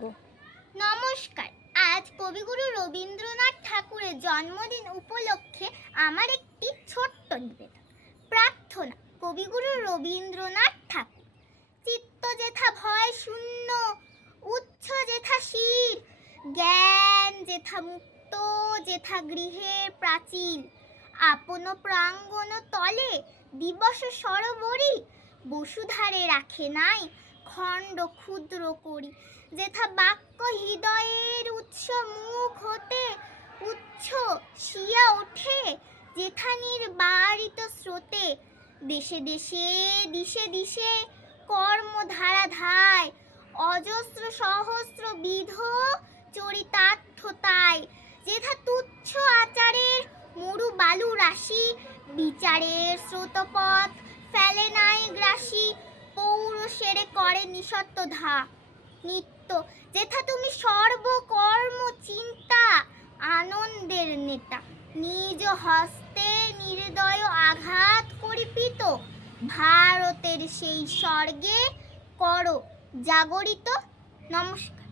নমস্কার। আজ কবিগুরু রবীন্দ্রনাথ ঠাকুরের জন্মদিন উপলক্ষে আমার একটি ছোট্ট নিবেদন। প্রার্থনা। কবিগুরু রবীন্দ্রনাথ ঠাকুর। চিত্ত যেথা ভয় শূন্য, উচ্ছ যেথা শির, জ্ঞান যেথা মুক্ত, যেথা গৃহের প্রাচীর, আপন প্রাঙ্গণ তলে দিবস সরোবরী, বসুধারে রাখে নাই খণ্ড ক্ষুদ্র করি, যেথা বাক্য হৃদয়ের উৎস মুখ হতে উচ্চ শিয়া ওঠে, যেথা নির্বারিত স্রোতে দেশে দেশে দিশে দিশে কর্মধারা ধায়, অজস্র সহস্র বিধ চরিতার্থতায়, যেথা তুচ্ছ আচারের মরু বালু রাশি, বিচারের স্রোতপথ ফেলে নাই গ্রাসী, পৌরুষেরে করে নিঃশর্ত নিত্য, যেথা তুমি সর্বকর্ম চিন্তা আনন্দের নেতা, নিজ হস্তে নির্দয় আঘাত করিপিত, ভারতের সেই স্বর্গে করো জাগরিত। নমস্কার।